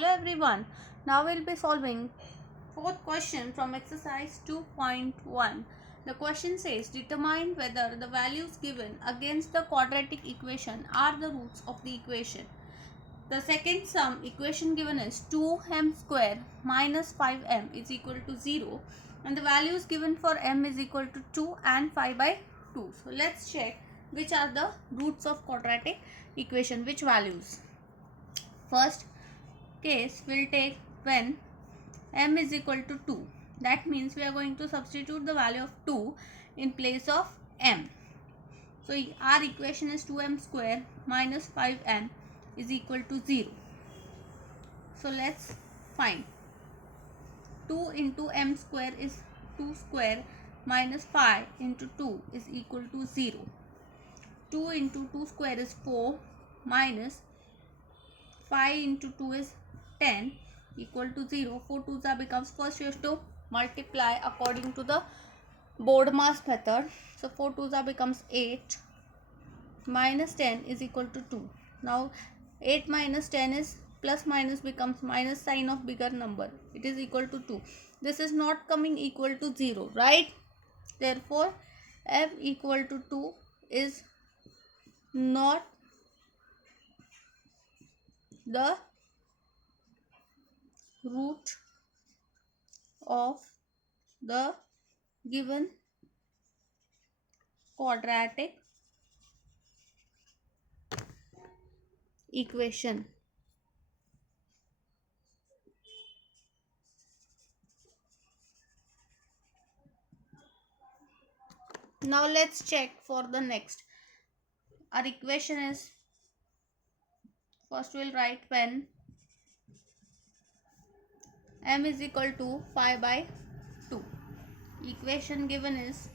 Hello everyone. Now we'll be solving fourth question from exercise 2.1. The question says determine whether the values given against the quadratic equation are the roots of the equation. The second sum equation given is 2m square minus 5m is equal to 0 and the values given for m is equal to 2 and 5 by 2. So let's check which are the roots of quadratic equation, which values. First case we'll take when m is equal to 2. That means we are going to substitute the value of 2 in place of m. So our equation is 2m square minus 5m is equal to 0. So let's find 2 into m square is 2 square minus 5 into 2 is equal to 0. 2 into 2 square is 4 minus 5 into 2 is 10 equal to 0. 4 2s are becomes, first you have to multiply according to the BODMAS method. So 4 2s are becomes 8 minus 10 is equal to 2. Now 8 minus 10 is plus minus becomes minus sign of bigger number. It is equal to 2. This is not coming equal to 0, right? Therefore m equal to 2 is not the root of the given quadratic equation. Now let's check for the next. Our equation is, first we'll write when m is equal to 5 by 2. Equation given is,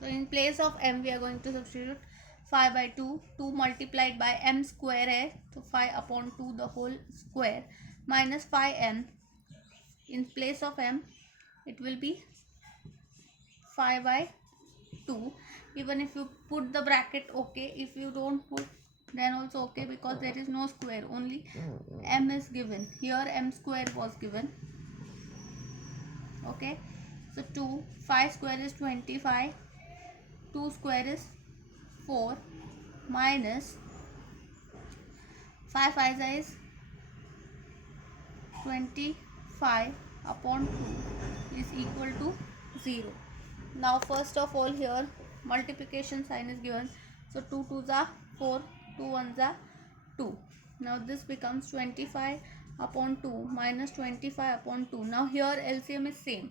so in place of m we are going to substitute 5 by 2. 2 multiplied by m square है, so 5 upon 2 the whole square minus 5m. In place of m it will be 5 by 2. Even if you put the bracket okay, if you don't put then also okay, because there is no square, only m is given. Here m square was given. Okay, so 2 5 square is 25, 2 square is 4 minus 5 5 is 25 upon 2 is equal to 0. Now first of all here multiplication sign is given, so 2 2s are 4, 2 1s are 2. Now this becomes 25 upon 2 minus 25 upon 2. Now here LCM is same,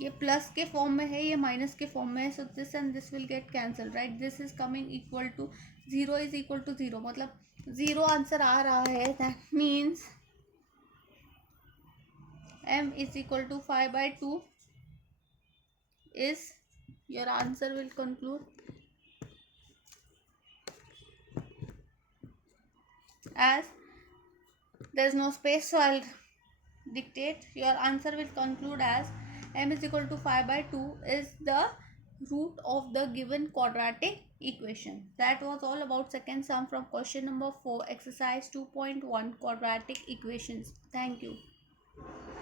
ये plus के form में है, ये minus के form में है, so this and this will get cancel, right? This is coming equal to 0 is equal to 0, मतलब 0 answer आ रहा है. That means m is equal to 5 by 2 is your answer will conclude as, there is no space, so I'll dictate. Your answer will conclude as m is equal to 5 by 2 is the root of the given quadratic equation. That was all about second sum from question number 4, exercise 2.1, quadratic equations. Thank you.